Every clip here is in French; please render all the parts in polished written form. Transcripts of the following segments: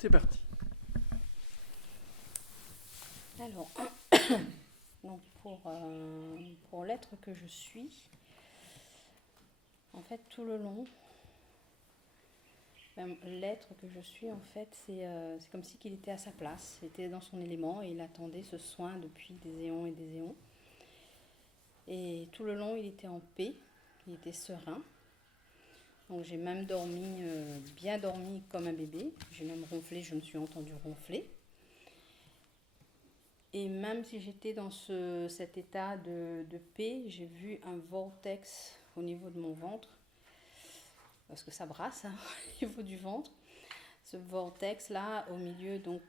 C'est parti. Alors, donc pour l'être que je suis, en fait, tout le long, l'être que je suis, en fait, c'est comme si qu'il était à sa place, il était dans son élément et il attendait ce soin depuis des éons et des éons. Et tout le long, il était en paix, il était serein. Donc j'ai même dormi, bien dormi comme un bébé. J'ai même ronflé, je me suis entendue ronfler. Et même si j'étais dans cet état de paix, j'ai vu un vortex au niveau de mon ventre, parce que ça brasse hein, au niveau du ventre. Ce vortex-là, au milieu donc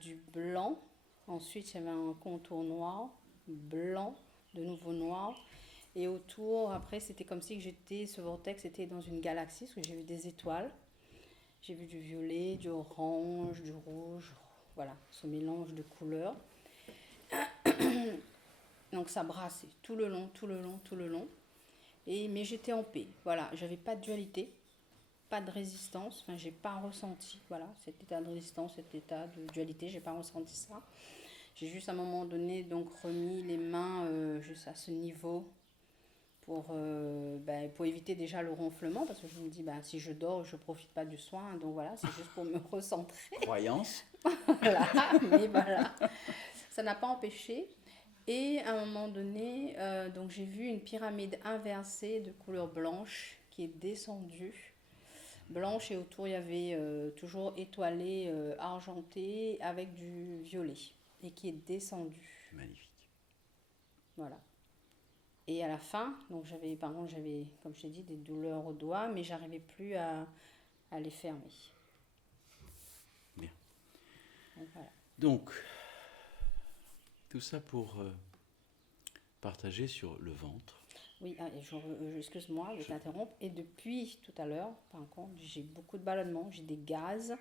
du blanc. Ensuite, il y avait un contour noir, blanc, de nouveau noir. Et autour, après, c'était comme si ce vortex était dans une galaxie, parce que j'ai vu des étoiles. J'ai vu du violet, du orange, du rouge, voilà, ce mélange de couleurs. Donc ça brassait tout le long, tout le long, tout le long. Mais j'étais en paix, voilà, j'avais pas de dualité, pas de résistance, enfin j'ai pas ressenti, voilà, cet état de résistance, cet état de dualité, j'ai pas ressenti ça. J'ai juste à un moment donné donc remis les mains juste à ce niveau pour éviter déjà le ronflement, parce que je me dis, si je dors, je profite pas du soin, donc voilà, c'est juste pour me recentrer. Croyance. Voilà, mais voilà, ça n'a pas empêché. Et à un moment donné, donc j'ai vu une pyramide inversée de couleur blanche qui est descendue. Blanche et autour il y avait toujours étoilé, argenté avec du violet et qui est descendue. Magnifique. Voilà. Et à la fin, donc par contre j'avais, comme je t'ai dit, des douleurs aux doigts, mais j'arrivais plus à les fermer. Bien. Donc, voilà. Donc, tout ça pour partager sur le ventre. Oui, excuse-moi de t'interrompre. Et depuis tout à l'heure, par contre, j'ai beaucoup de ballonnements, j'ai des gaz.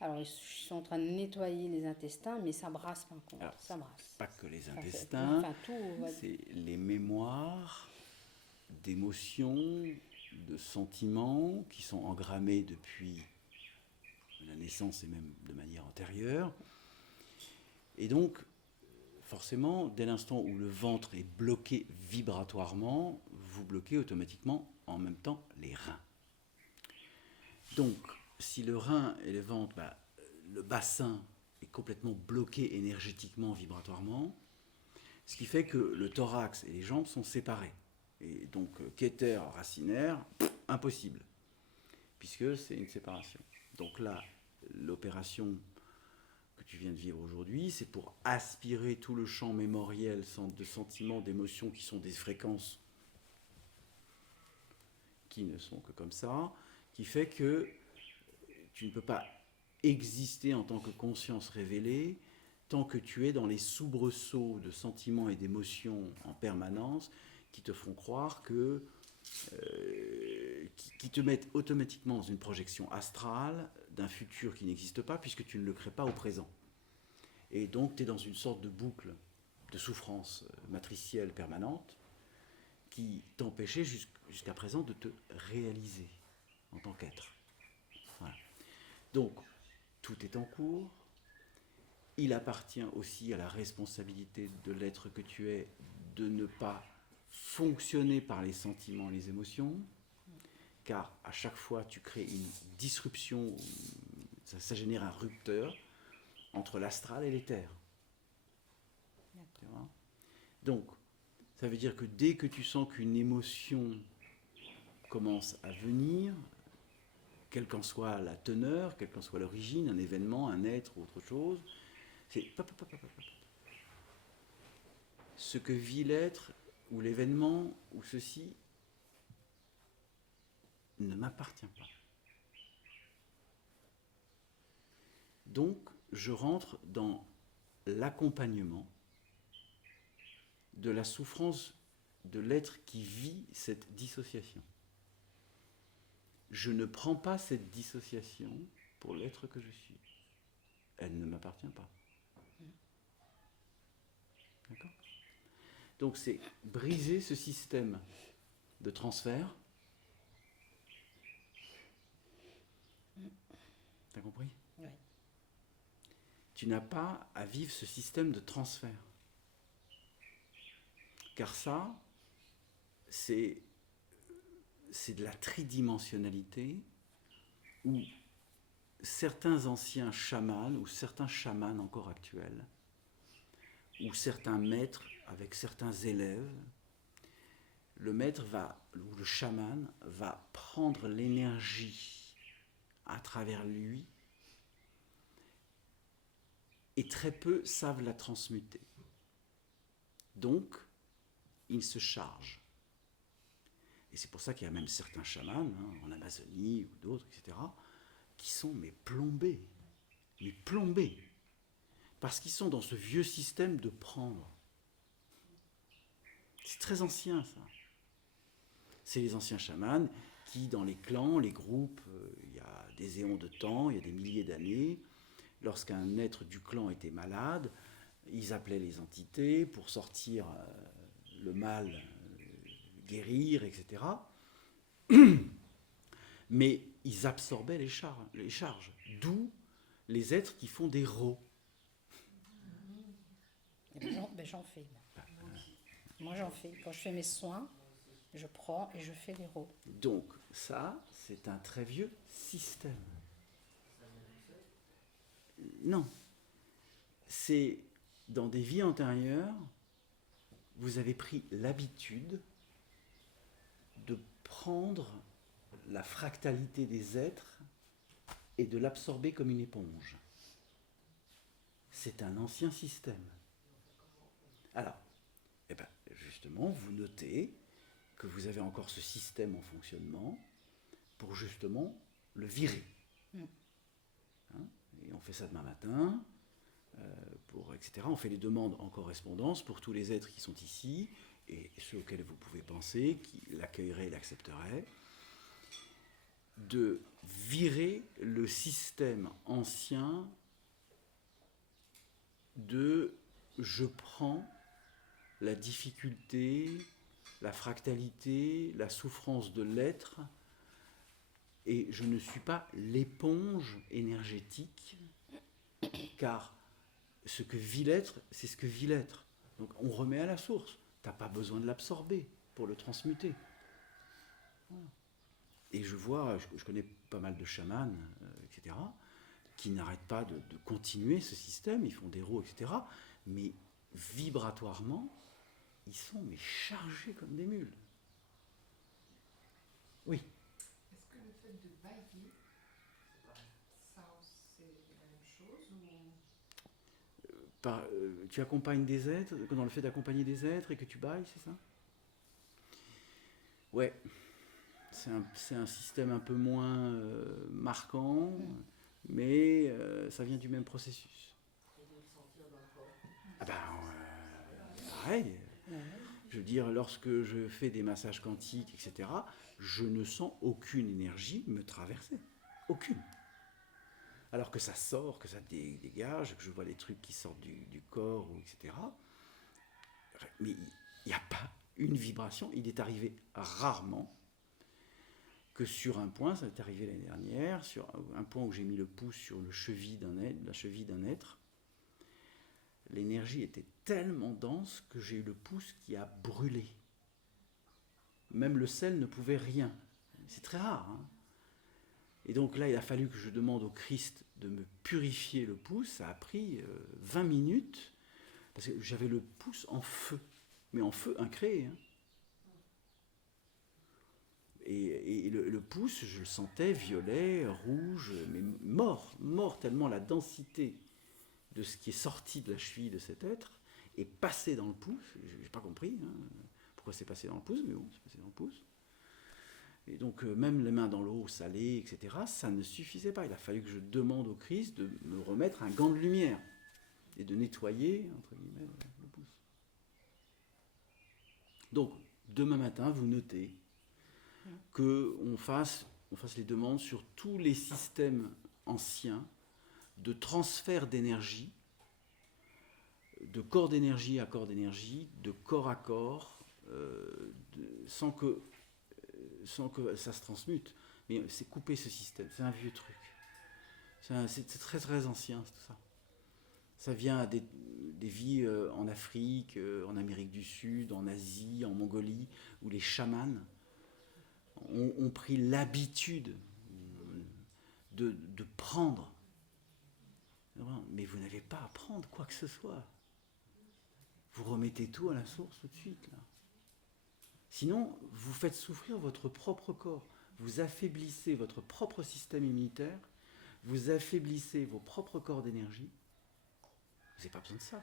Alors, je suis en train de nettoyer les intestins, mais ça brasse par contre. Alors, ça brasse. Pas que les intestins, Tout. c'est les mémoires d'émotions, de sentiments qui sont engrammés depuis la naissance et même de manière antérieure. Et donc, forcément, dès l'instant où le ventre est bloqué vibratoirement, vous bloquez automatiquement en même temps les reins. Donc, si le rein et le ventre, le bassin est complètement bloqué énergétiquement, vibratoirement, ce qui fait que le thorax et les jambes sont séparés. Et donc, kether, racinaire, impossible, puisque c'est une séparation. Donc là, l'opération que tu viens de vivre aujourd'hui, c'est pour aspirer tout le champ mémoriel de sentiments, d'émotions qui sont des fréquences qui ne sont que comme ça, qui fait que tu ne peux pas exister en tant que conscience révélée tant que tu es dans les soubresauts de sentiments et d'émotions en permanence qui te font croire que qui te mettent automatiquement dans une projection astrale d'un futur qui n'existe pas puisque tu ne le crées pas au présent. Et donc tu es dans une sorte de boucle de souffrance matricielle permanente qui t'empêchait jusqu'à présent de te réaliser en tant qu'être. Voilà. Donc, tout est en cours. Il appartient aussi à la responsabilité de l'être que tu es de ne pas fonctionner par les sentiments, les émotions, car à chaque fois tu crées une disruption, ça génère un rupteur entre l'astral et l'éther. Donc, ça veut dire que dès que tu sens qu'une émotion commence à venir, quelle qu'en soit la teneur, quelle qu'en soit l'origine, un événement, un être ou autre chose, c'est ce que vit l'être ou l'événement ou ceci ne m'appartient pas. Donc, je rentre dans l'accompagnement de la souffrance de l'être qui vit cette dissociation. Je ne prends pas cette dissociation pour l'être que je suis. Elle ne m'appartient pas. D'accord ? Donc c'est briser ce système de transfert. T'as compris ? Oui. tu n'as pas à vivre ce système de transfert. Car ça, c'est de la tridimensionnalité où certains anciens chamans, ou certains chamans encore actuels, ou certains maîtres avec certains élèves, le maître ou le chaman va prendre l'énergie à travers lui et très peu savent la transmuter. Donc, il se charge. Et c'est pour ça qu'il y a même certains chamans, en Amazonie ou d'autres, etc., qui sont plombés. Mais plombés. Parce qu'ils sont dans ce vieux système de prendre. C'est très ancien, ça. C'est les anciens chamans qui, dans les clans, les groupes, il y a des éons de temps, il y a des milliers d'années, lorsqu'un être du clan était malade, ils appelaient les entités pour sortir le mal, guérir, etc. Mais ils absorbaient les charges. D'où les êtres qui font des rots. J'en fais. Moi, j'en fais. Quand je fais mes soins, je prends et je fais les rots. Donc, ça, c'est un très vieux système. Non. C'est dans des vies antérieures, vous avez pris l'habitude de prendre la fractalité des êtres et de l'absorber comme une éponge. C'est un ancien système. Alors, justement, vous notez que vous avez encore ce système en fonctionnement pour justement le virer. Et on fait ça demain matin, etc. On fait les demandes en correspondance pour tous les êtres qui sont ici et ceux auxquels vous pouvez penser, qui l'accueilleraient et l'accepteraient, de virer le système ancien de je prends la difficulté, la fractalité, la souffrance de l'être, et je ne suis pas l'éponge énergétique, car ce que vit l'être, c'est ce que vit l'être. Donc on remet à la source. Tu n'as pas besoin de l'absorber pour le transmuter. Et je connais pas mal de chamans, etc., qui n'arrêtent pas de continuer ce système, ils font des rots, etc., mais vibratoirement, ils sont chargés comme des mules. Oui. Est-ce que le fait de bailler, ça c'est la même chose ou... Tu accompagnes des êtres, dans le fait d'accompagner des êtres et que tu bailles, c'est ça? Ouais. C'est un système un peu moins marquant, mais ça vient du même processus. Ah pareil. Je veux dire, lorsque je fais des massages quantiques, etc., je ne sens aucune énergie me traverser. Aucune. Alors que ça sort, que ça dégage, que je vois les trucs qui sortent du corps, etc. Mais il n'y a pas une vibration. Il est arrivé rarement que sur un point, ça est arrivé l'année dernière, sur un point où j'ai mis le pouce sur la cheville d'un être, l'énergie était tellement dense que j'ai eu le pouce qui a brûlé. Même le sel ne pouvait rien. C'est très rare. Et donc là, il a fallu que je demande au Christ de me purifier le pouce. Ça a pris 20 minutes, parce que j'avais le pouce en feu. Mais en feu incréé. Et le pouce, je le sentais violet, rouge, mais mort tellement la densité de ce qui est sorti de la cheville de cet être est passé dans le pouce. Je n'ai pas compris pourquoi c'est passé dans le pouce, mais bon, c'est passé dans le pouce. Et donc, même les mains dans l'eau salée, etc., ça ne suffisait pas. Il a fallu que je demande au Christ de me remettre un gant de lumière et de nettoyer, entre guillemets, le pouce. Donc, demain matin, vous notez qu'on fasse les demandes sur tous les systèmes anciens de transfert d'énergie, de corps d'énergie à corps d'énergie, de corps à corps, sans que ça se transmute. Mais c'est couper ce système, c'est un vieux truc. C'est très très ancien, tout ça. Ça vient à des vies en Afrique, en Amérique du Sud, en Asie, en Mongolie, où les chamans ont pris l'habitude de prendre. Mais vous n'avez pas à prendre quoi que ce soit. Vous remettez tout à la source tout de suite, là. Sinon, vous faites souffrir votre propre corps. Vous affaiblissez votre propre système immunitaire. Vous affaiblissez vos propres corps d'énergie. Vous n'avez pas besoin de ça.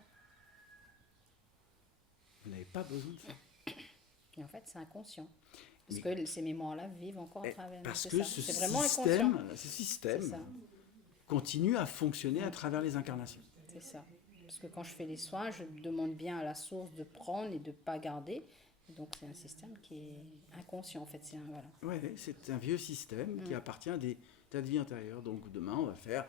Vous n'avez pas besoin de ça. Et en fait, c'est inconscient. Parce que ces mémoires-là vivent encore à travers nous. Parce c'est que ça. ce C'est vraiment inconscient. système C'est ça. continue à fonctionner à travers les incarnations. C'est ça. Parce que quand je fais les soins, je demande bien à la source de prendre et de ne pas garder. Donc c'est un système qui est inconscient en fait. Voilà. Ouais, c'est un vieux système qui appartient à des tas de vies intérieures. Donc demain, on va faire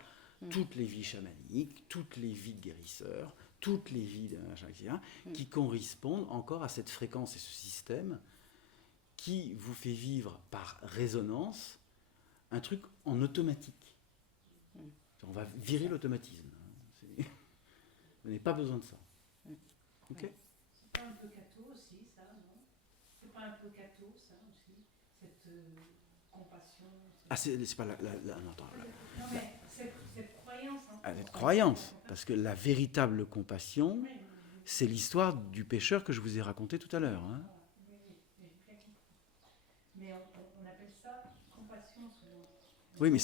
toutes les vies chamaniques, toutes les vies de guérisseurs, toutes les vies de machin, etc., qui correspondent encore à cette fréquence et ce système qui vous fait vivre par résonance un truc en automatique. On va virer l'automatisme. Vous n'avez pas besoin de ça. Ok ? C'est pas un peu catho aussi, ça, non? C'est pas un peu catho, ça aussi? Cette compassion? Ah, c'est pas la non, attends, Non, mais cette croyance. Hein. cette croyance. Parce que la véritable compassion, c'est l'histoire du pécheur que je vous ai raconté tout à l'heure. Hein. Mais on appelle ça compassion souvent. Oui, mais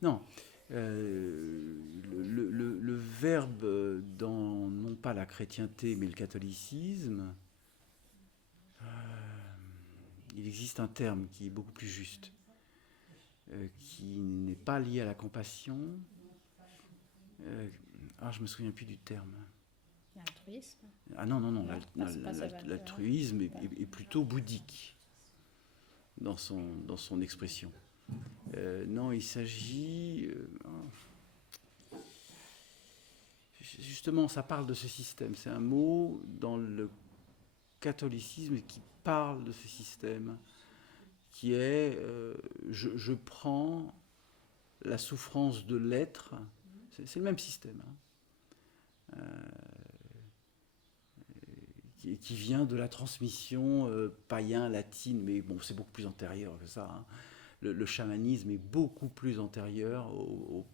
non. Le verbe dans, non pas la chrétienté, mais le catholicisme, il existe un terme qui est beaucoup plus juste, qui n'est pas lié à la compassion. Je me souviens plus du terme. L'altruisme. Ah non, c'est pas ça, l'altruisme est plutôt bouddhique dans son expression. Non, il s'agit... justement, ça parle de ce système. C'est un mot dans le catholicisme qui parle de ce système, qui est je prends la souffrance de l'être. C'est le même système. Hein. Qui vient de la transmission païen-latine, mais bon, c'est beaucoup plus antérieur que ça. Hein. Le chamanisme est beaucoup plus antérieur au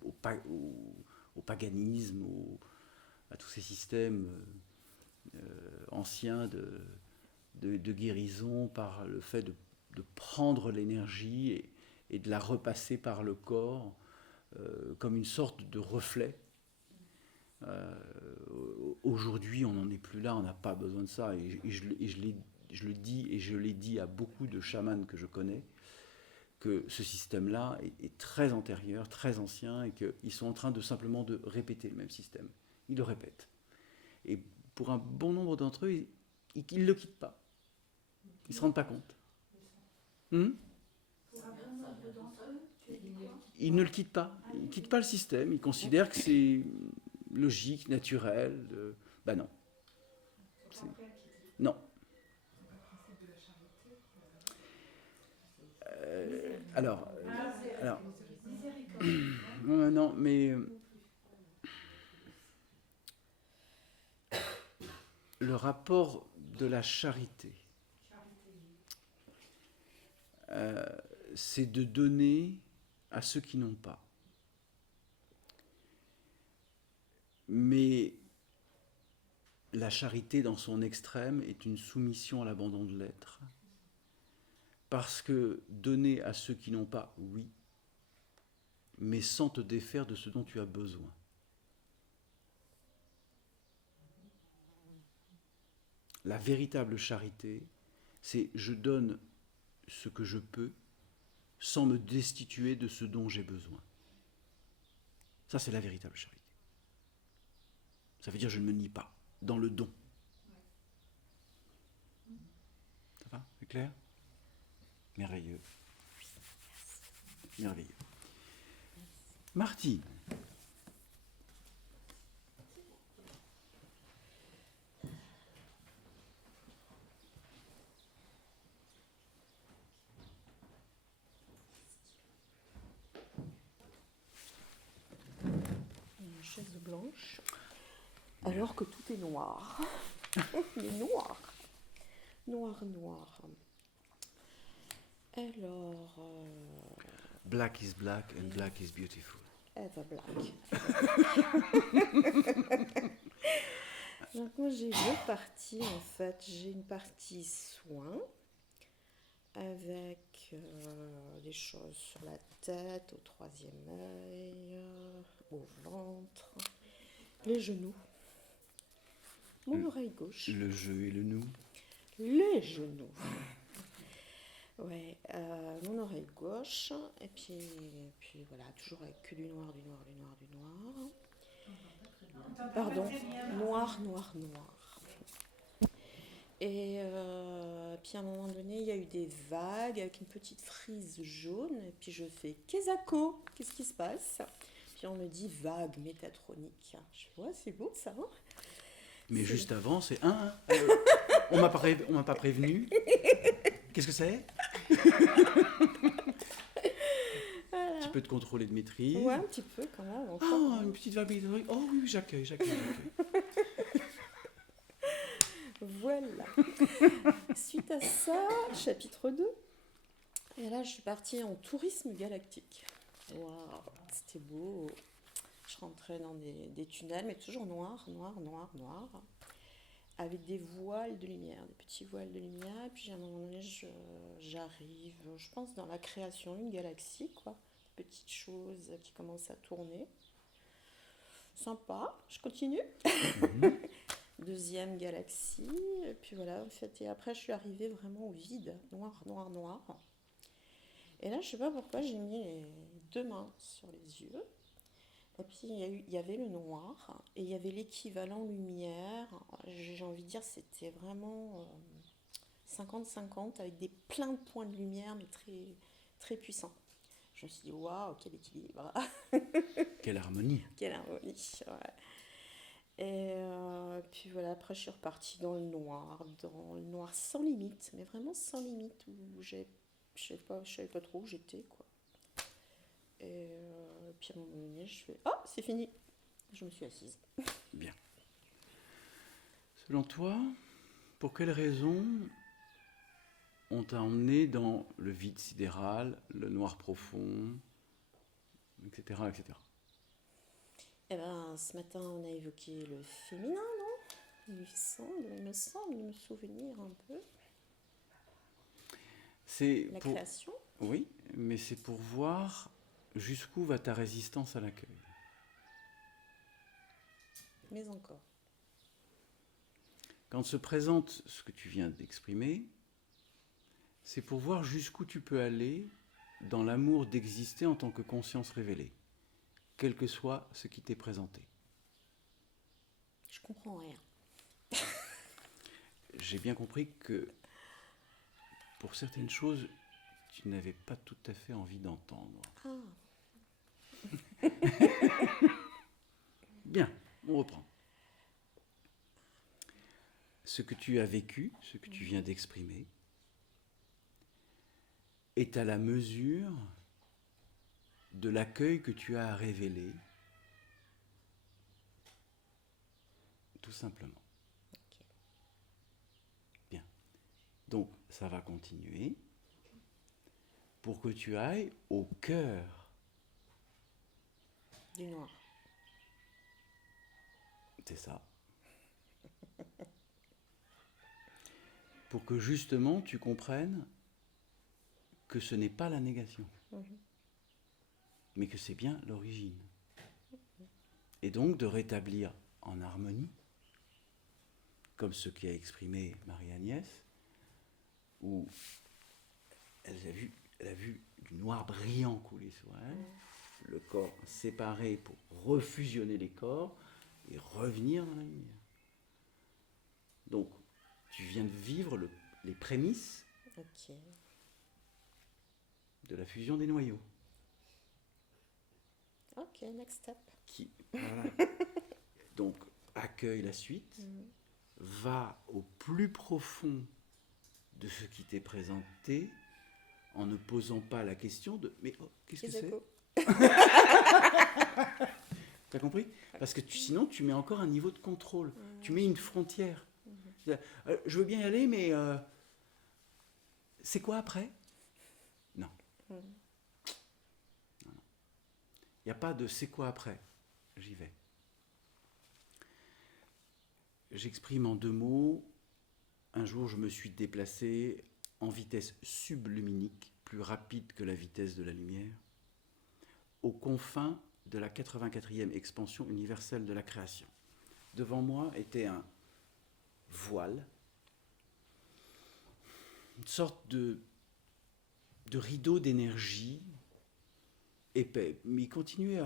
paganisme, à tous ces systèmes anciens de guérison par le fait de prendre l'énergie et de la repasser par le corps comme une sorte de reflet. Aujourd'hui, on n'en est plus là, on n'a pas besoin de ça. Et je le dis et je l'ai dit à beaucoup de chamans que je connais, que ce système-là est très antérieur, très ancien, et qu'ils sont en train de simplement de répéter le même système. Ils le répètent. Et pour un bon nombre d'entre eux, ils ne le quittent pas. Ils ne se rendent pas compte. Ils ne le quittent pas. Ils ne quittent pas le système. Ils considèrent que c'est logique, naturel. Non. Non. Alors, non, mais le rapport de la charité, c'est de donner à ceux qui n'ont pas. Mais la charité, dans son extrême, est une soumission à l'abandon de l'être. Parce que donner à ceux qui n'ont pas, oui, mais sans te défaire de ce dont tu as besoin. La véritable charité, c'est je donne ce que je peux sans me destituer de ce dont j'ai besoin. Ça, c'est la véritable charité. Ça veut dire je ne me nie pas dans le don. Ça va? C'est clair? Merveilleux. Merveilleux. Martine. blanche, alors que tout est noir. Il est noir. Noir, noir. Alors, Black is black and black is beautiful. Ever Black. Donc moi j'ai deux parties en fait. J'ai une partie soin avec des choses sur la tête, au troisième œil, au ventre, les genoux, mon oreille gauche, Le jeu et le nous. les genoux. Ouais, mon oreille gauche, et puis voilà, toujours avec que du noir, du noir, du noir, du noir. Pardon, noir, noir, noir. Et puis à un moment donné, il y a eu des vagues avec une petite frise jaune, et puis je fais Kezako, qu'est-ce qui se passe? Puis on me dit vague métatronique. Je vois, c'est beau ça, hein? Mais C'est- juste avant, c'est un. On m'a pas prévenu. Qu'est-ce que c'est? Voilà. Un petit peu de contrôle et de maîtrise. Ouais, un petit peu quand même. Enfin. Ah, une petite vague météorique. Oh oui, j'accueille. Voilà. Suite à ça, chapitre 2. Et là, je suis partie en tourisme galactique. Waouh, c'était beau. Je rentrais dans des tunnels, mais toujours noir, noir, noir, noir. Avec des voiles de lumière, des petits voiles de lumière. Et puis à un moment donné, j'arrive, je pense, dans la création d'une galaxie, quoi. Des petites choses qui commencent à tourner. Sympa, je continue. Deuxième galaxie, et puis voilà, en fait, et après je suis arrivée vraiment au vide, noir, noir, noir. Et là, je sais pas pourquoi, j'ai mis les deux mains sur les yeux. Et puis il y avait le noir, et il y avait l'équivalent lumière. J'ai envie de dire, c'était vraiment 50-50, avec plein de points de lumière, mais très, très puissants. Je me suis dit, waouh, quel équilibre! Quelle harmonie. Quelle harmonie, ouais. Et puis voilà, après je suis repartie dans le noir sans limite, mais vraiment sans limite, où je savais pas trop où j'étais, quoi. Et puis à un moment donné, je fais, oh, c'est fini! Je me suis assise. Bien. Selon toi, pour quelles raisons on t'a emmené dans le vide sidéral, le noir profond, etc., etc. Eh ben, ce matin, on a évoqué le féminin, non? Il me semble, de me souvenir un peu. C'est La pour... création. Oui, mais c'est pour voir jusqu'où va ta résistance à l'accueil. Mais encore. Quand se présente ce que tu viens d'exprimer, c'est pour voir jusqu'où tu peux aller dans l'amour d'exister en tant que conscience révélée, quel que soit ce qui t'est présenté. Je comprends rien. J'ai bien compris que pour certaines choses, tu n'avais pas tout à fait envie d'entendre. Ah, Bien, on reprend. Ce que tu as vécu, ce que tu viens d'exprimer, est à la mesure de l'accueil que tu as à révéler, tout simplement. ok. Bien. Donc, ça va continuer pour que tu ailles au cœur. Du noir. C'est ça. Pour que justement tu comprennes que ce n'est pas la négation, mais que c'est bien l'origine. Et donc de rétablir en harmonie, comme ce qu'a exprimé Marie-Agnès, où elle a vu du noir brillant couler sur elle, le corps séparé pour refusionner les corps et revenir dans la lumière. Donc, tu viens de vivre les prémices Ok. de la fusion des noyaux. Ok, next step. Voilà. Donc, accueille la suite, va au plus profond de ce qui t'est présenté en ne posant pas la question de « mais oh, qu'est-ce que c'est ?» T'as compris? Parce que sinon, tu mets encore un niveau de contrôle. Tu mets une frontière. Je veux bien y aller, mais c'est quoi après? Non. Il n'y a pas de c'est quoi après. J'y vais. J'exprime en 2 mots. Un jour, je me suis déplacé en vitesse subluminique, plus rapide que la vitesse de la lumière, aux confins de la 84e expansion universelle de la création. Devant moi était un voile, une sorte de rideau d'énergie épais, mais il continuait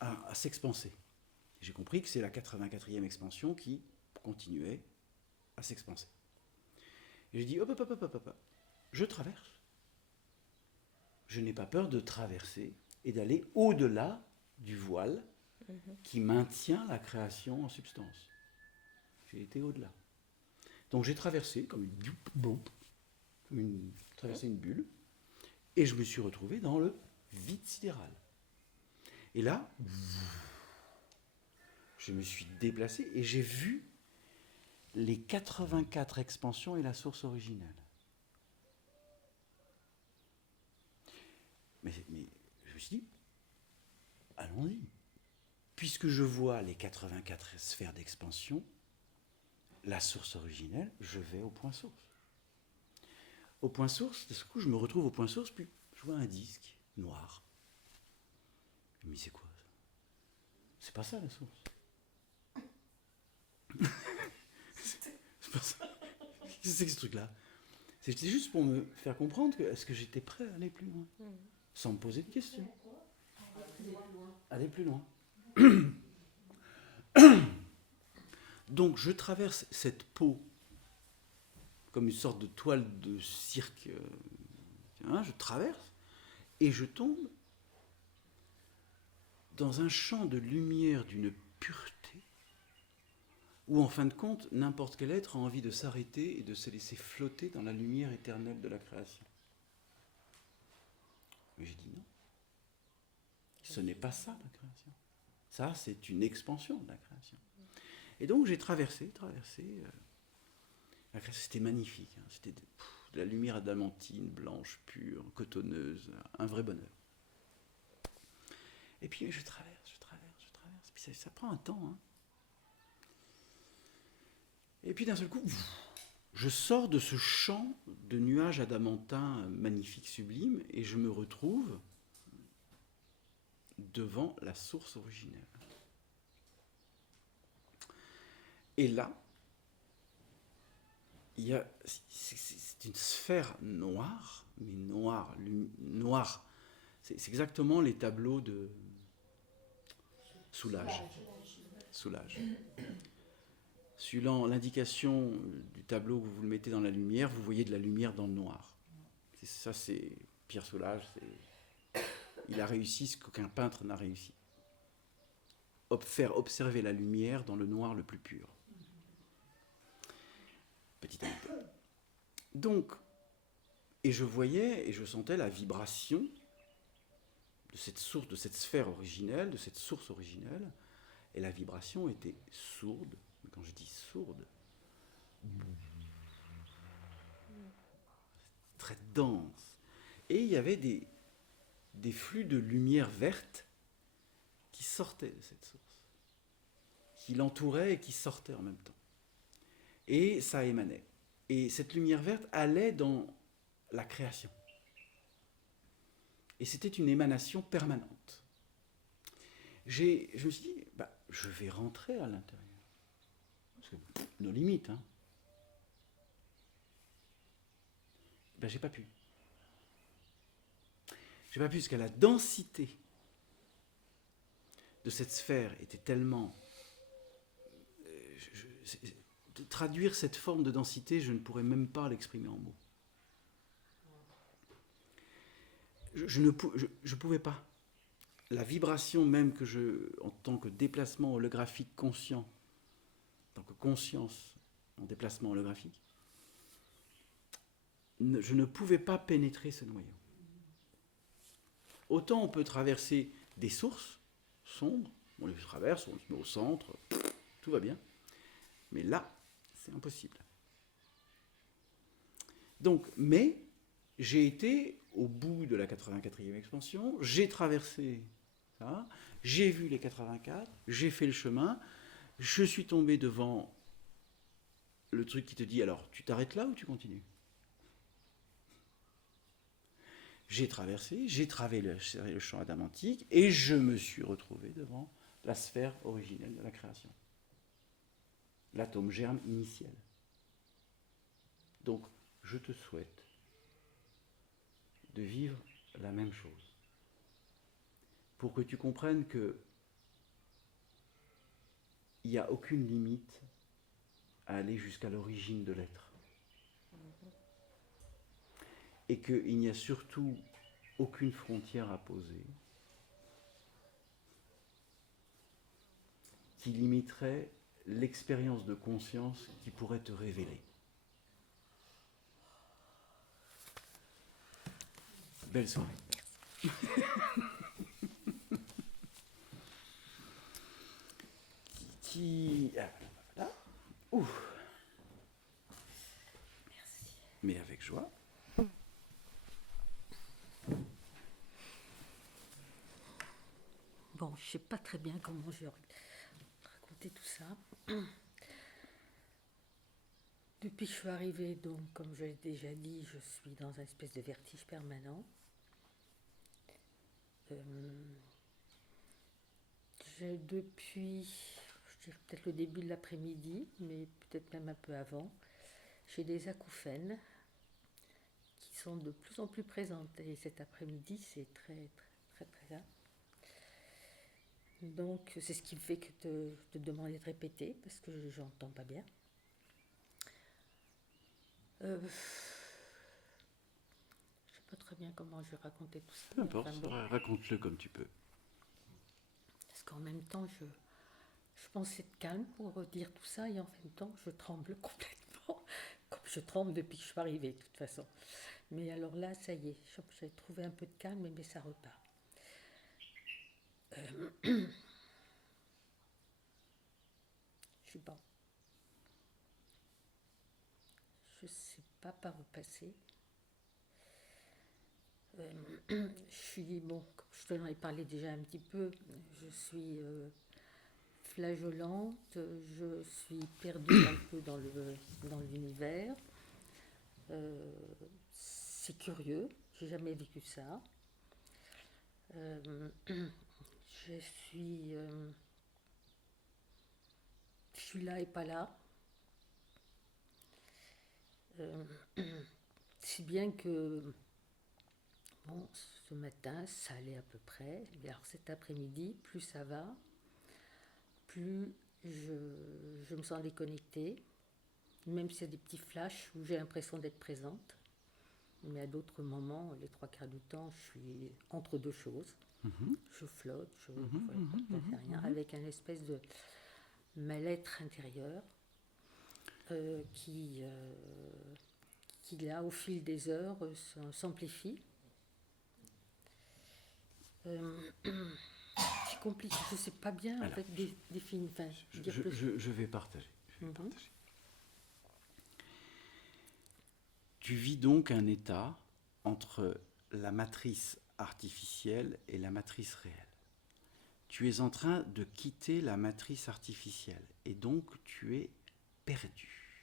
à s'expanser. J'ai compris que c'est la 84e expansion qui continuait à s'expanser. Et j'ai dit, hop, je traverse. Je n'ai pas peur de traverser et d'aller au-delà du voile qui maintient la création en substance. J'ai été au-delà. Donc j'ai traversé traversé une bulle, et je me suis retrouvé dans le vide sidéral. Et là, je me suis déplacé et j'ai vu les 84 expansions et la source originelle. Mais je me suis dit, allons-y. Puisque je vois les 84 sphères d'expansion, la source originelle, je vais au point source. Au point source, de ce coup, je me retrouve au point source, puis je vois un disque noir. Mais c'est quoi ça? C'est pas ça la source. C'est pas ça. Qu'est-ce que c'est que ce truc-là? C'était juste pour me faire comprendre que est-ce que j'étais prêt à aller plus loin, sans me poser de questions. Aller plus loin. Donc je traverse cette peau comme une sorte de toile de cirque. Je traverse et je tombe dans un champ de lumière d'une pureté où, en fin de compte, n'importe quel être a envie de s'arrêter et de se laisser flotter dans la lumière éternelle de la création. Mais j'ai dit non. Ce n'est pas ça la création. Ça, c'est une expansion de la création. Et donc j'ai traversé. La création, c'était magnifique. C'était de la lumière adamantine, blanche, pure, cotonneuse, un vrai bonheur. Et puis je traverse. Puis ça prend un temps. Et puis d'un seul coup, je sors de ce champ de nuages adamantins magnifiques, sublimes, et je me retrouve devant la source originelle. Et là, c'est une sphère noire, mais noire. C'est exactement les tableaux de Soulage. Suivant l'indication du tableau que vous le mettez dans la lumière, vous voyez de la lumière dans le noir. Ça, c'est Pierre Soulages. Il a réussi ce qu'aucun peintre n'a réussi. Faire observer la lumière dans le noir le plus pur. Petit à petit. Donc, et je voyais et je sentais la vibration de cette source, de cette sphère originelle, de cette source originelle, et la vibration était sourde. Quand je dis sourde, très dense. Et il y avait des flux de lumière verte qui sortaient de cette source, qui l'entouraient et qui sortaient en même temps. Et ça émanait. Et cette lumière verte allait dans la création. Et c'était une émanation permanente. Je me suis dit, je vais rentrer à l'intérieur. Parce que nos limites, j'ai pas pu. J'ai pas pu parce que la densité de cette sphère était tellement... de traduire cette forme de densité, je ne pourrais même pas l'exprimer en mots. Je ne pouvais pas. La vibration même en tant que déplacement holographique conscient, en tant que conscience en déplacement holographique, je ne pouvais pas pénétrer ce noyau. autant on peut traverser des sources sombres, on les traverse, on se met au centre, tout va bien. Mais là, c'est impossible. Donc, mais j'ai été au bout de la 84e expansion, j'ai traversé ça, j'ai vu les 84, j'ai fait le chemin, je suis tombé devant le truc qui te dit, alors, tu t'arrêtes là ou tu continues? J'ai traversé, j'ai traversé le champ adamantique et je me suis retrouvé devant la sphère originelle de la création. L'atome germe initial. Donc, je te souhaite de vivre la même chose. Pour que tu comprennes que il n'y a aucune limite à aller jusqu'à l'origine de l'être. Et qu'il n'y a surtout aucune frontière à poser qui limiterait l'expérience de conscience qui pourrait te révéler. Belle soirée. Voilà. Ouf. Merci. Mais avec joie. Bon, je ne sais pas très bien comment je vais raconter tout ça. Depuis que je suis arrivée, donc, comme je l'ai déjà dit, je suis dans une espèce de vertige permanent. J'ai depuis, je dirais peut-être le début de l'après-midi, mais peut-être même un peu avant, j'ai des acouphènes qui sont de plus en plus présentes. Et cet après-midi, c'est très, très, très, très rare. Donc, c'est ce qui me fait que te demander de répéter, parce que je n'entends pas bien. Je ne sais pas très bien comment je vais raconter tout ça. Peu importe, Enfin, bon. raconte-le comme tu peux. Parce qu'en même temps, je pense être calme pour dire tout ça, et en même temps, je tremble complètement, comme je tremble depuis que je suis arrivée, de toute façon. Mais alors là, ça y est, j'ai trouvé un peu de calme, mais ça repart. Je suis bon. Je ne sais pas par où passer. Je suis, bon, comme je te l'en ai parlé déjà un petit peu, je suis flageolante, je suis perdue un peu dans l'univers. C'est curieux, j'ai jamais vécu ça. Je suis là et pas là. Si bien que, bon, ce matin, ça allait à peu près. Mais alors cet après-midi, plus ça va, plus je me sens déconnectée. Même s'il y a des petits flashs où j'ai l'impression d'être présente. Mais à d'autres moments, les 3/4 du temps, je suis entre deux choses. Je flotte, je ne fais rien, avec une espèce de mal-être intérieur qui là, au fil des heures, s'amplifie. C'est compliqué, je ne sais pas bien Alors, en fait, définir. Enfin, je vais partager. Tu vis donc un état entre la matrice artificielle et la matrice réelle. Tu es en train de quitter la matrice artificielle et donc tu es perdu.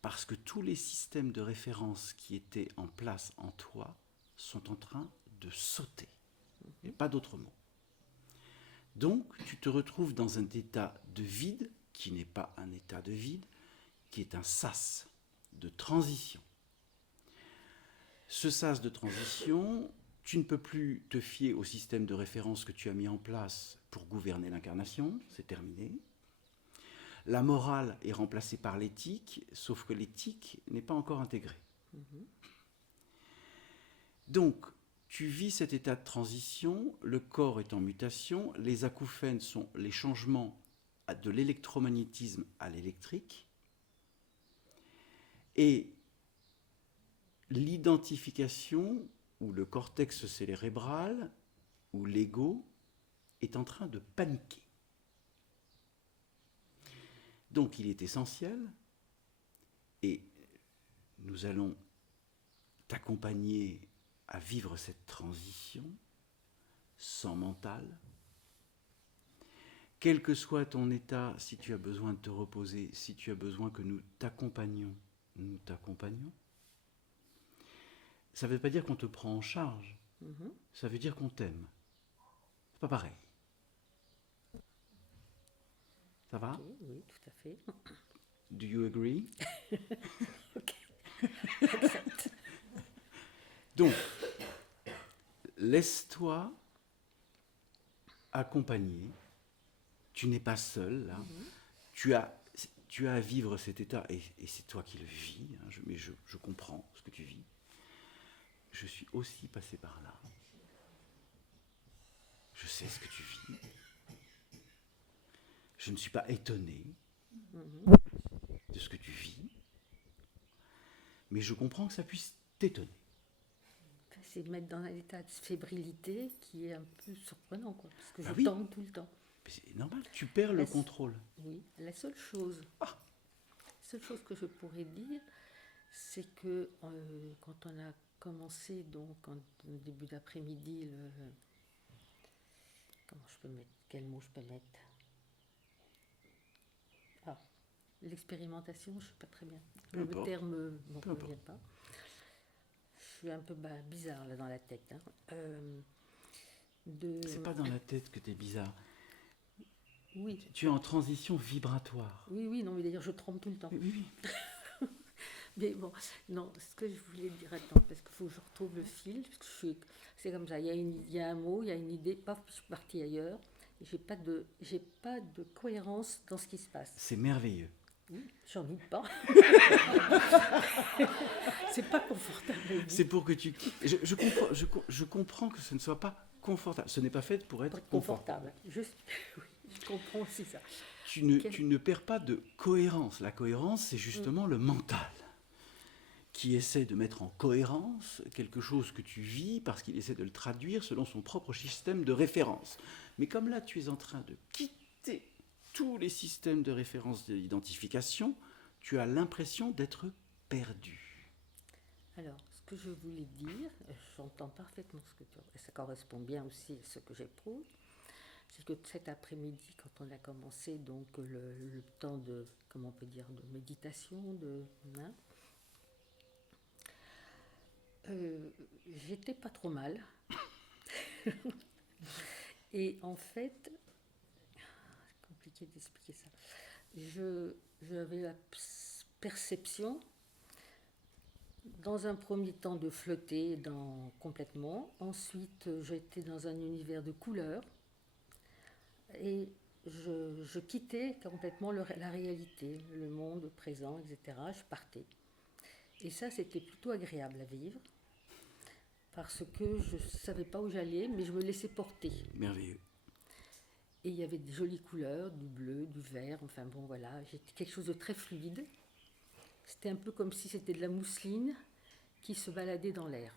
Parce que tous les systèmes de référence qui étaient en place en toi sont en train de sauter. Et pas d'autre mot. Donc tu te retrouves dans un état de vide qui n'est pas un état de vide, qui est un sas de transition. Ce sas de transition, tu ne peux plus te fier au système de référence que tu as mis en place pour gouverner l'incarnation, c'est terminé. La morale est remplacée par l'éthique, sauf que l'éthique n'est pas encore intégrée. Donc, tu vis cet état de transition, le corps est en mutation, les acouphènes sont les changements de l'électromagnétisme à l'électrique, et l'identification où le cortex cérébral, où l'ego est en train de paniquer. Donc il est essentiel, et nous allons t'accompagner à vivre cette transition sans mental. Quel que soit ton état, si tu as besoin de te reposer, si tu as besoin que nous t'accompagnions, nous t'accompagnons. Ça ne veut pas dire qu'on te prend en charge, ça veut dire qu'on t'aime. C'est pas pareil. Ça va? Ok, oui, tout à fait. Do you agree? Ok. Donc, laisse-toi accompagner. Tu n'es pas seul, là. Tu as à vivre cet état, et c'est toi qui le vis, hein, mais je comprends ce que tu vis. Je suis aussi passé par là. Je sais ce que tu vis. Je ne suis pas étonné de ce que tu vis, mais je comprends que ça puisse t'étonner. C'est mettre dans un état de fébrilité qui est un peu surprenant, quoi, parce que Ah je oui. tente tout le temps. Mais c'est normal, tu perds le Laisse- contrôle. Oui, la seule chose que je pourrais dire, c'est que quand on a commencé, donc au début d'après-midi, comment je peux mettre, quel mot je peux mettre? L'expérimentation, je ne sais pas très bien. Peu Le importe. terme ne Peu me importe. vient pas. Je suis un peu bizarre là dans la tête. Hein. C'est pas dans la tête que t'es bizarre. Oui, Tu es en transition vibratoire. oui, non, mais d'ailleurs, je trempe tout le temps. Oui. Mais bon, non, ce que je voulais dire, attends, parce qu'il faut que je retrouve le fil, parce que c'est comme ça, il y a un mot, il y a une idée, paf, je suis partie ailleurs, et j'ai pas de cohérence dans ce qui se passe. C'est merveilleux. Oui, j'en doute pas. C'est pas confortable. C'est pour que tu... Je comprends que ce ne soit pas confortable. Ce n'est pas fait pour être confortable. Juste, oui, je comprends aussi ça. Tu ne perds pas de cohérence. La cohérence, c'est justement le mental qui essaie de mettre en cohérence quelque chose que tu vis parce qu'il essaie de le traduire selon son propre système de référence. Mais comme là, tu es en train de quitter tous les systèmes de référence de l'identification, tu as l'impression d'être perdu. Alors, ce que je voulais dire, j'entends parfaitement ce que tu dis, et ça correspond bien aussi à ce que j'éprouve, c'est que cet après-midi, quand on a commencé donc le temps de, comment on peut dire, de méditation, j'étais pas trop mal. Et en fait, c'est compliqué d'expliquer ça. J'avais la perception, dans un premier temps, de flotter complètement. Ensuite, j'étais dans un univers de couleurs. Et je quittais complètement la réalité, le monde présent, etc. Je partais. Et ça, c'était plutôt agréable à vivre, parce que je ne savais pas où j'allais, mais je me laissais porter. Merveilleux. Et il y avait de jolies couleurs, du bleu, du vert, enfin bon voilà, j'étais quelque chose de très fluide. C'était un peu comme si c'était de la mousseline qui se baladait dans l'air,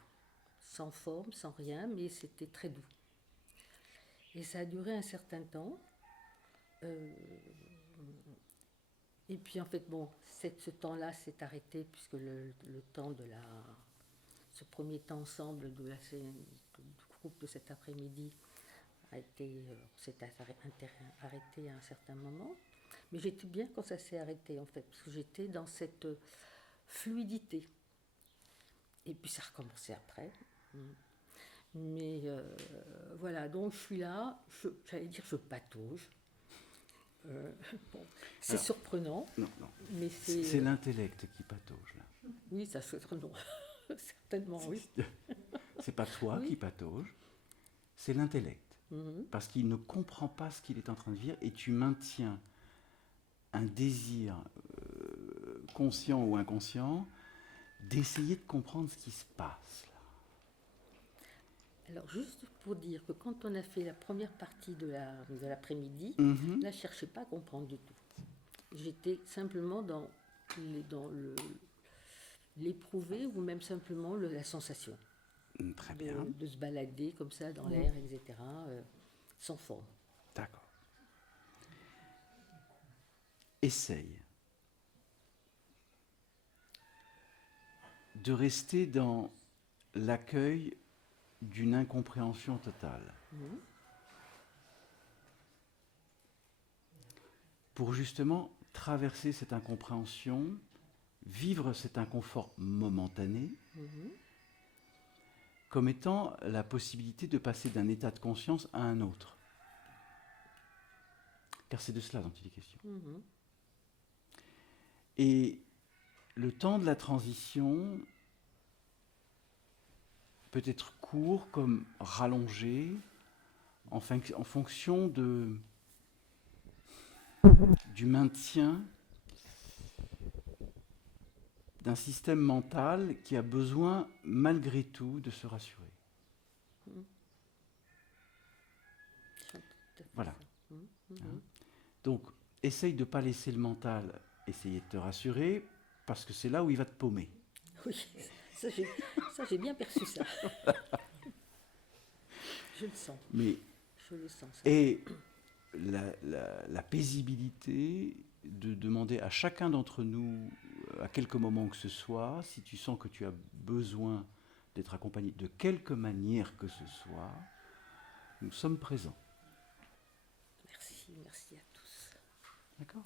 sans forme, sans rien, mais c'était très doux. Et ça a duré un certain temps. Et puis en fait, bon, ce temps-là s'est arrêté puisque le temps de ce premier temps ensemble du groupe de cet après-midi s'est arrêté à un certain moment. Mais j'étais bien quand ça s'est arrêté en fait, parce que j'étais dans cette fluidité. Et puis ça recommençait après. Mais voilà, donc je suis là, j'allais dire je patauge. Bon, c'est Alors, surprenant. Non. Mais C'est l'intellect qui patauge, là. Oui, ça se non. Certainement, oui. C'est pas toi Oui. qui patauge, c'est l'intellect. Parce qu'il ne comprend pas ce qu'il est en train de vivre et tu maintiens un désir conscient ou inconscient d'essayer de comprendre ce qui se passe. Là. Alors, juste pour dire que quand on a fait la première partie de l'après-midi, là, je ne cherchais pas à comprendre du tout. J'étais simplement dans l'éprouver ou même simplement la sensation. Très bien. de se balader comme ça dans l'air, etc., sans forme. D'accord. Essaye de rester dans l'accueil d'une incompréhension totale. Pour justement traverser cette incompréhension, vivre cet inconfort momentané, comme étant la possibilité de passer d'un état de conscience à un autre. Car c'est de cela dont il est question. Et le temps de la transition peut être court comme rallongé en fonction du maintien d'un système mental qui a besoin malgré tout de se rassurer. Voilà. Hein. Donc, essaye de ne pas laisser le mental essayer de te rassurer, parce que c'est là où il va te paumer. Oui, ça j'ai bien perçu ça. Je le sens. Mais Je le sens. Ça. et la paisibilité de demander à chacun d'entre nous, à quelque moment que ce soit, si tu sens que tu as besoin d'être accompagné de quelque manière que ce soit, nous sommes présents. Merci à tous. D'accord ?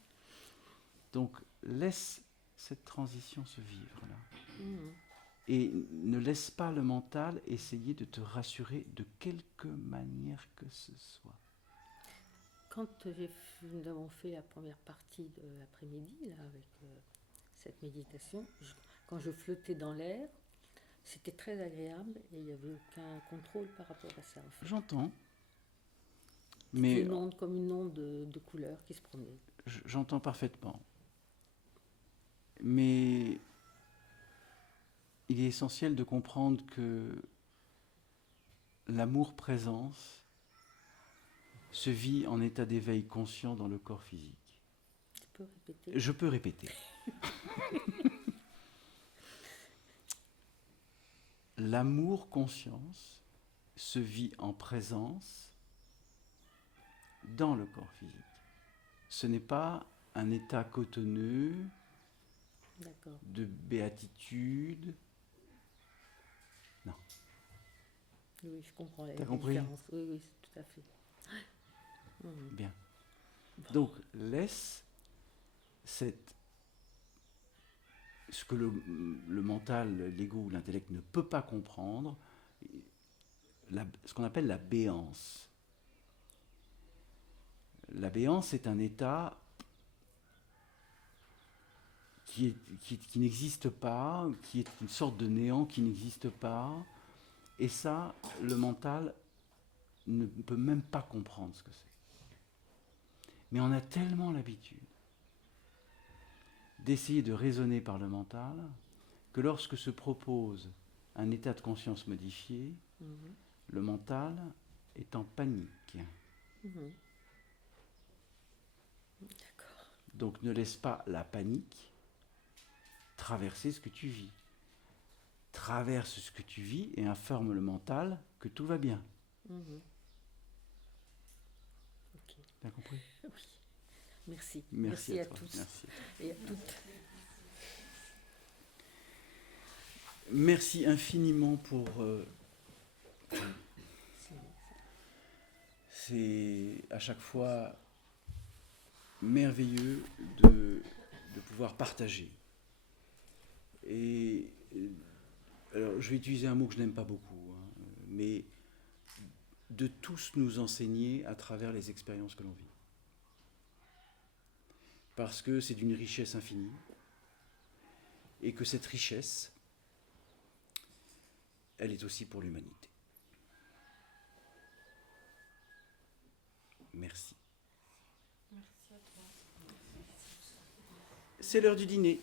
Donc, laisse cette transition se vivre là. Et ne laisse pas le mental essayer de te rassurer de quelque manière que ce soit. Quand nous avons fait la première partie de l'après-midi, là, avec cette méditation, quand je flottais dans l'air, c'était très agréable et il n'y avait aucun contrôle par rapport à ça. En fait. J'entends. C'était Mais comme une onde de couleur qui se promenait. J'entends parfaitement. Mais il est essentiel de comprendre que l'amour-présence se vit en état d'éveil conscient dans le corps physique. Tu peux répéter ? Je peux répéter. L'amour-conscience se vit en présence dans le corps physique. Ce n'est pas un état cotonneux, D'accord. de béatitude. Non. Oui, je comprends la T'as compris ? différence. Oui, tout à fait. Bien. Donc, laisse ce que le mental, l'ego ou l'intellect ne peut pas comprendre, ce qu'on appelle la béance. La béance est un état qui n'existe pas, qui est une sorte de néant qui n'existe pas, et ça, le mental ne peut même pas comprendre ce que c'est. Mais on a tellement l'habitude d'essayer de raisonner par le mental que lorsque se propose un état de conscience modifié, le mental est en panique. D'accord. Donc ne laisse pas la panique traverser ce que tu vis. Traverse ce que tu vis et informe le mental que tout va bien. Ok. T'as compris ? Oui. Merci. Merci à toi. tous Merci. et à toutes. Merci infiniment pour... c'est à chaque fois merveilleux de pouvoir partager. Et alors, je vais utiliser un mot que je n'aime pas beaucoup, mais de tous nous enseigner à travers les expériences que l'on vit. Parce que c'est d'une richesse infinie, et que cette richesse, elle est aussi pour l'humanité. Merci. Merci à toi. C'est l'heure du dîner.